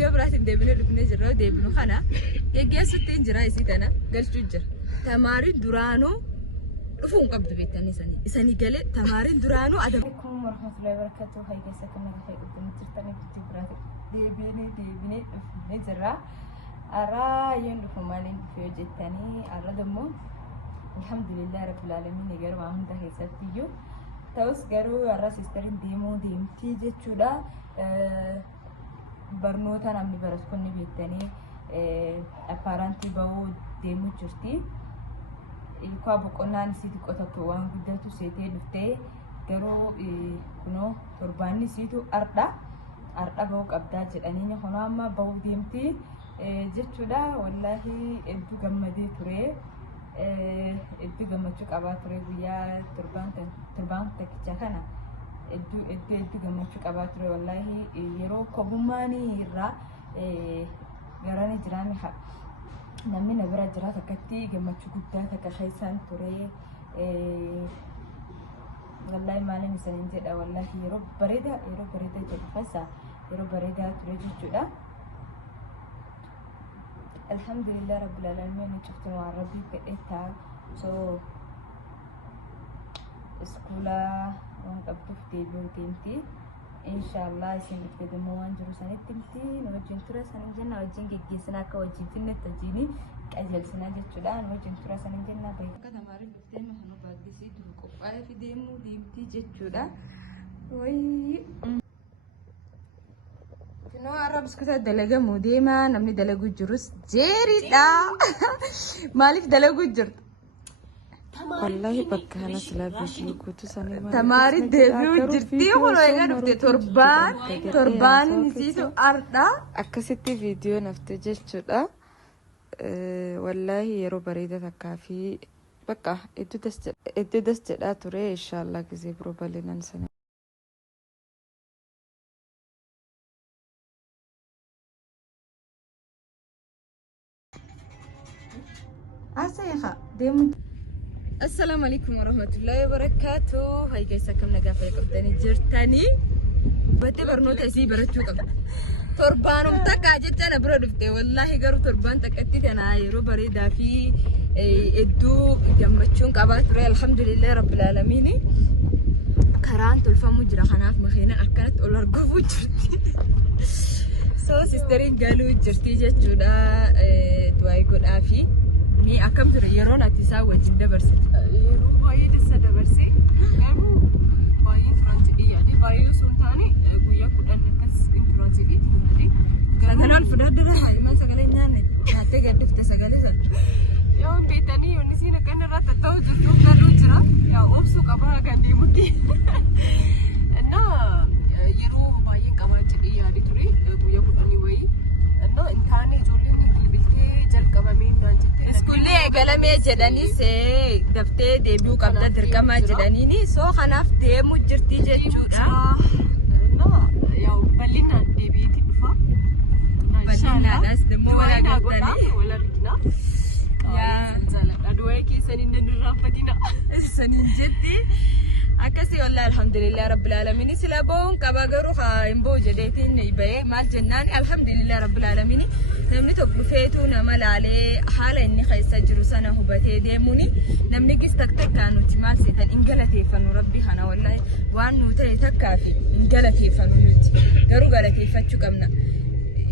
فيديو برات ديبلو بنجرو ديبلو خنا يجي 60 جرا يسيتنا قال تجر تمارين درانو فون قبض بيتني سني قال تمارين درانو عليكم ورحمة الله وبركاته هاي جسكم نخي قدام ترتني فيديو برات ديبني نجرا أرا ينفهم مالين في جتني أرا دمو الحمد لله رب العالمين يجرو معهم ده يسافيو تاوس جرو أرا سيسترين ديمتي جتشودا برنوتا نامني برسكوني بيتني أبارانتي باو ديمو جرتي ilka boqonnaan siiti qotattu waan guddatu seetee dhuftee garuu kuno torbaanni siitu arda bahu qabdaa jedhanii hono amma bahu deemti jechuudha wallahi eddu gammadee ture eddu gammachuu qabaa ture guyyaa torbaan takkicha kana eddu gammachuu qabaa ture wallahi yeroo kobummaanii irraa garani jiraan namni nabira jira takkatti gammachuu guddaa takka keessaan ture wallahi maalan isaanii jedha wallahi yeroo bareeda jedhu fasa yeroo bareeda ture jechuudha alhamdulillah rabbil alamin chuftu wa rabbi fa'ita so iskula waan qabduuf deebi'uu deemti inshallah isin iftedemo waan jiru sanittimti wajjin tura sanin jenna wajjin geggeessina akka wajjin finnet tajini qajeelsina jechuudha wajjin tura sanin jenna beeka tamaariin dhuftee mahanu baagdisii duru qophaa'ee fideemuu deemti jechuudha wayii no arabs kutaa dalagamu deema namni dalagu jirus jeeridha maaliif dalagu jirtu والله بكانا سلابيشي كنت سنة تمارين دبيو جرتي خلوا يقدر تربان نسيتو أردا أكستي فيديو نفتجش شدا والله يرو بريدة تكافي بكا إدو دست لا تري إن شاء الله كذي بروبالي ننسى أسيخا ديمون السلام عليكم ورحمة الله وبركاته هاي كيسا كم نقافة قبضاني جرتاني باتي برنوت أسي براتشو قبض تربان ومتاكا جتانا برودفتي والله قارو تربان تكتي تانا يرو بريدا في ادو جمتشون قبات ري الحمد لله رب العالمين كران تلفامو جرا خناف مخينا أكانت أولارقوفو جرتي سو سيسترين قالوا جرتي جتشو دا دواي قد آفي مي أكم ترى يرون أتساوي جدا برسي يرون باي لسه دبرسي يرون باي فرنسي يعني باي سلطاني ويا كل الناس فرنسي دي تقولي كانوا فدار ده ما سجلين نانه حتى قد فت سجلين يوم بيتاني ونسينا كنا رات التوجه كانوا جرا يا أوبسو كبار كان ديمودي أنا يرون باي كمان تدي يعني تري ويا كل أني أنا إنتاني جولين اسكولي قلمي جداني سي دفتي ديبيو قبل دركما جدانيني سو خناف ديمو جرتي جتشودا لا يا بلينا ديبي تكفى بلينا ناس دمو ولا قبلني ولا بدنا يا ادويكي سنين نرافتينا سنين جدي أكسي والله الحمد لله رب العالمين سلابون كباغرو خايمبو جديتين يبي مال جنان الحمد لله رب العالمين نمني توقفيتو نمل عليه حالة إني خيسة جروسنا هبتي ديموني نمني قستك كانوا تمال سيتن إنجلتي فنو ربي خنا والله وانو تكافي إنجلتي فنو يوتي قرو قالتي فتشو كمنا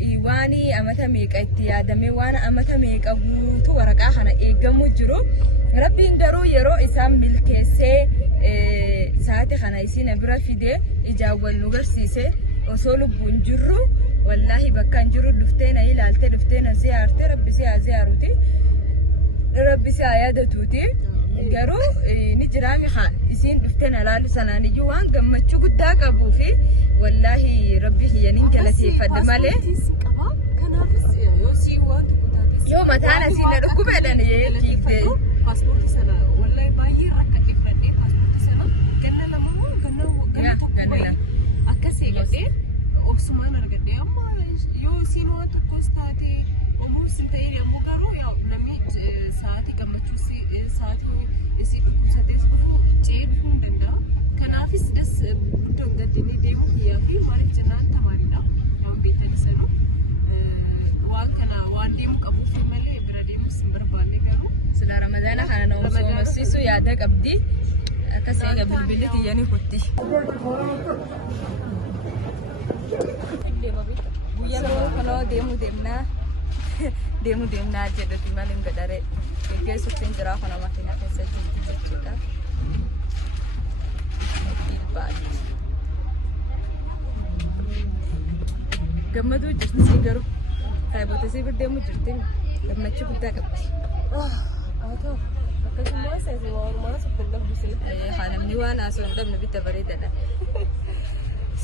إيواني أمتا ميك اتيادمي وانا أمتا ميك أبوتو ورقا خنا إيقامو جرو ربي اندرو يرو إسام ملكيسي ساعتي خنا يسينا برا فيدي إجاوال نغر سيسي وصولو بنجرو والله بكان جرو دفتينا إلالتي دفتينا زيارتي ربي زيارتي ربي سيادتوتي قرو نجرامي خان يسين دفتينا لالو سناني جوان قمتشو قداك أبو في والله ربي هي ننجلتي فدمالي يوم أتانا سينا ركوب أداني كيف دي باسبورت سنة والله باي ركّت إفرادي باسبورت سنة كنا لمو كنا أكسي قدي أبسمان ركّدي أما يو سينو تكوستاتي أمور سنتين أمو كارو يا نمي ساعتي كم تشوسي ساعتي يصير كوساتي سكرو شيء بفهم دندا كنافس بس بدو قدني ديمو هي في مالك جنان تمارينا يوم بيتني سنو agarsiisu yaada qabdi. Akkasii egaa bilbilli kiyyanii kutti. Guyyaa lama kanoo deemuu deemnaa jedhuti malee hin gadaree. Geggeessuutti hin jiraa kana makiinaa keessa jirti jechuudha. Gammaduu jirti si garuu taayiboota si birdeemu jirti gammachuu guddaa qabdi. Akkasumas seesii walumaa supheen dhabdu sila. Haa namni waan haasoo hin dhabne bitta bareedadha.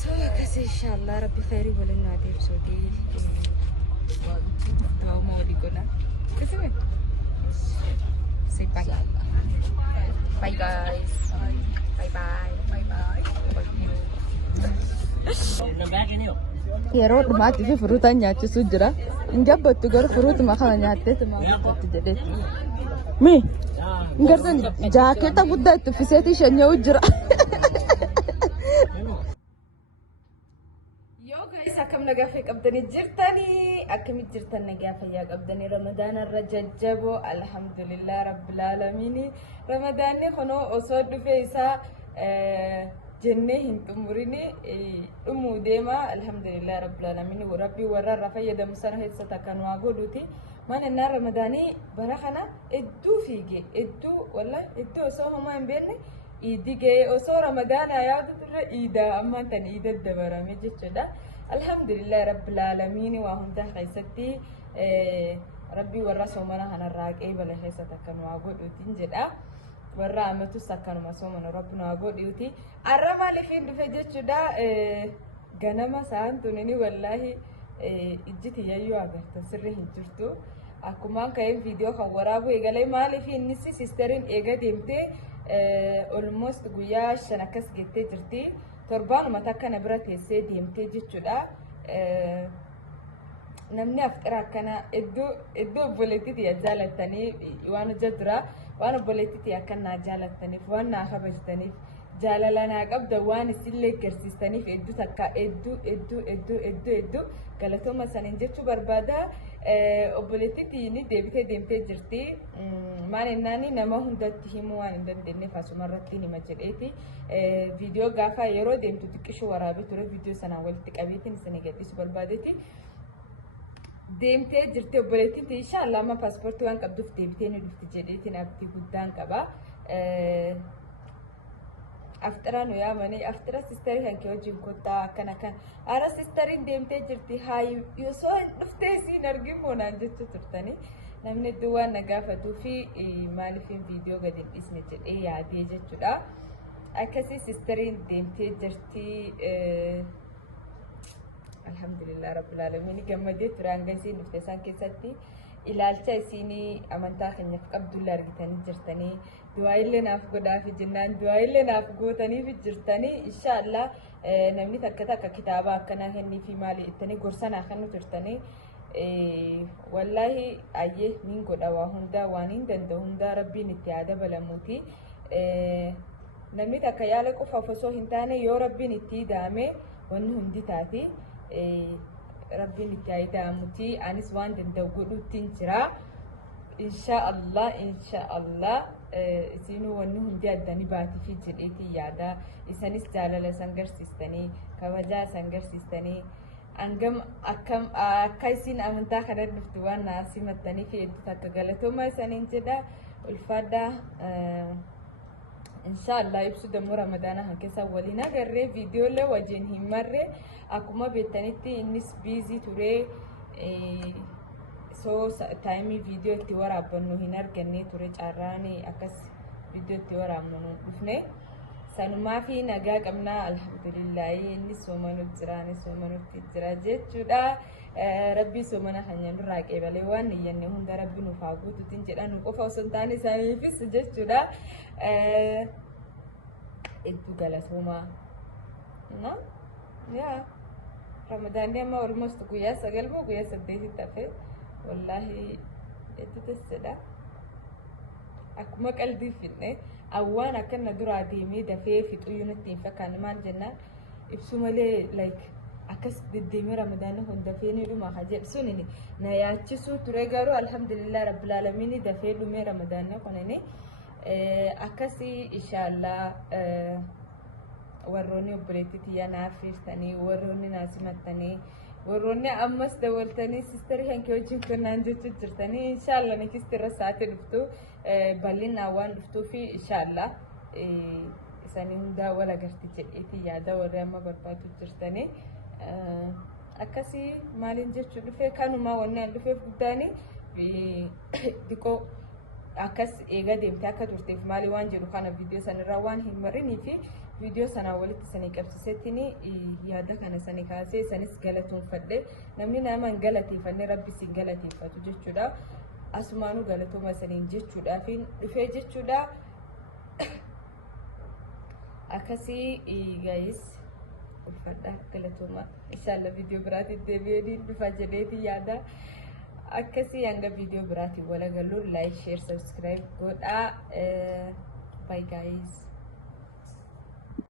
Soo akkasii inshaallah rabbi khairii waliin naa deebisuutii. Du'auma walii godha. Akkasuma. Say bye. Bye guys. Bye bye. Bye bye. Yeroo dhumaatti fi furuutaan nyaachisuu jira. Hin gabbattu garuu furuutuma kana nyaattee tumaa guddatti jedheetti. Mi? Hin gartan jaakeeta guddaa itti uffiseetii shanya'uu jira. Yoo guys akkam nagaa fayyaa qabdanii jirtanii akkamitti jirtan nagaa fayyaa qabdanii Ramadaan irra jajjaboo alhamdulillah rabbil aalamiin Ramadaanni kunoo osoo dhufee isaa jennee hin xumurini dhumuu deema alhamdulillah rabbil aalamiin rabbii warra irra fayyadamu sana keessa takka nu haa godhuuti. Mana innaan Ramadaanii bara kana hedduu fiige hedduu wallahi hedduu osoo homaa hin beekne iidi ga'ee osoo Ramadaanaa yaadu turre iidaa ammaan tan iida dabarame jechuudha. Alhamdulillah rabbil aalamiin waa hundaa keessatti rabbii warra soomana kanarraa qeebala keessa takka nu haa godhuutiin jedha. Warra amatus akkanuma soomana rabbi nu haa godhuuti. Arra maaliif hin dhufe jechuudha ganama sa'aan tunini wallahi ijjiti yayyuu agartan sirri hin jirtu. Akkuma ka'een viidiyoo kan waraabu eegalee maaliif innis sisteriin eega deemtee almost guyyaa 5 akkas gettee jirti. Torbaanuma takka na bira teessee deemtee jechuudha. Namni afxira akkana iddoo obboleettiitii jaalatanii waan hojjetura waan obboleettiitii akka naa jaalataniif waan naa kabajtaniif jaalala naa qabda waan isinillee garsiistaniif hedduu takka hedduu galatooma saniin jechuu barbaada. Obboleettiitiin deebitee deemtee jirti. Maal ennaani nama hundatti himuu waan hin dandeenyeef asumarratti hima jedheeti. Viidiyoo gaafa yeroo deemtu xiqqishuu waraabee ture viidiyoo sanaan walitti qabeetiin isin gadhiisuu barbaadeeti. Deemtee jirti obboleettiitiin inshaallah amma paaspoortii waan qabduuf deebitee ni dhufti jedheetiin abdii guddaan qaba. Afxira nu yaamanii afxira sisterii kan kee wajjin kottaa akkana kan ara sisteriin deemtee jirti haayi osoo hin dhuftee siin argin moonaan jechuu turtanii namni iddoo waan na gaafatuu fi maaliifin viidiyoo gadi hin dhiisne jedhee yaadee jechuudha. Akkasii sisteriin deemtee jirti. Alhamdulillah rabbil aalamiin gammadee ture hanga isiin dhufte isaan keessatti ilaalcha isinii amantaa keenyaaf qabdulle argitanii jirtanii du'aayillee naaf godhaafi jennaan du'aayillee naaf gootaniif jirtanii inshaallah namni takka kitaaba akkanaa kennii fi maali jettanii gorsa naa kennu turtanii wallahi ayyee niin godha waa hundaa waan hin danda'u hundaa rabbiin itti haa dabalamuuti. Namni takka yaala qofaaf osoo hin taane yoo rabbiin itti daame wanni hundi taati. Rabbiin itti haa ida'amuti anis waan danda'u godhuutiin jira inshaallah isinuu wanni hundi addanii baatiifi jedheetii yaada isanis jaalala san garsiistanii kabajaa san garsiistanii hangam akka isin amantaa kana dhuftu waan na simattanii fi hedduu takka galatooma isaniin jedha ulfaadhaa. Inshaallah ibsu dammoo Ramadaana kan keessa waliin agarree viidiyoolee wajjin hin marre akkuma beektanitti innis biizii ture soo taayimii viidiyoo itti waraabbannu hin arganne ture carraan akkas viidiyoo itti waraabnu dhufne sanumaa fi nagaa qabnaa alhamdulillah innis soomanuuf jira anis soomanuutti jira jechuudha. Rabbii soomana keenya nurraa qeebalee waan niyyanne hunda rabbi nuuf haa guutuutiin jedha nu qofa osoo hin taane isaaniifis jechuudha. Hedduu galatoomaa. Ramadaanni amma almost guyyaa 9 moo guyyaa 8 tafe wallahi hedduu tassedha. Akkuma qalbii finne awwaan akkana duraa deemee dafee fixuyyuu natti hin fakkaanne maal jennaan ibsu malee like akkas deddeemee Ramadaanni kun dafee ni dhuma haa jedhu suni na yaachisuu ture garuu alhamdulillah rabbil aalamiin dafee dhumee Ramadaanni kunini akkasii inshaallah warroonni obboleettii tiyya naaf hirtanii warroonni naaf simattanii warroonni ammas dawwaltanii sisterii hanqee wajjin kennaan jechuun jirtanii inshaallah next irra sa'aatii dhuftu bal'inaan waan dhuftuu fi inshaallah isanii hundaa wal agarti jedheetii yaada warri amma barbaadu jirtanii akkasii maaliin jechuun dhufee kanumaa wanni an dhufeef guddaanii diqoo akkas eega deemtee akka turteef maali waan jedhu kana viidiyoo sanarraa waan hin marinii fi viidiyoo sanaan walitti sanii qabsiisettini yaada kana sanii kaasee sanis galatoonfadhe namni nama hin galateeffanne rabbi si galateeffatu jechuudha asumaanuu galatooma saniin jechuudhaafin dhufee jechuudha akkasii gaayis uffadha galatooma inshallah viidiyoo biraatiin deebi'ee dhufa jedheeti yaada akkasii hanga viidiyoo biraatiin wal agarru like share subscribe godhaa bye guys